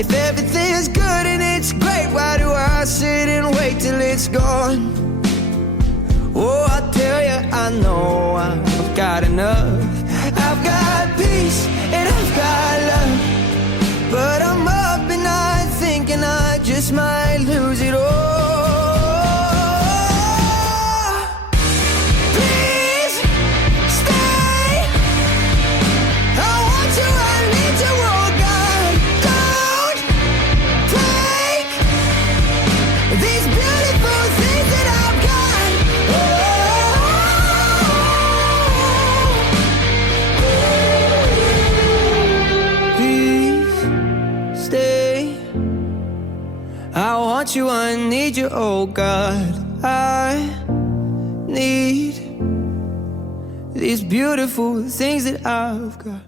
If everything's good and it's great, why do I sit and wait till it's gone? Oh, I tell you, I know I've got enough. I've got peace and I've got love, but I'm up at night thinking I just might lose it all. Please stay. I want you, I need you, oh God. Don't take these beautiful things that I've got. Please stay. I want you, I need you, oh God. I need these beautiful things that I've got.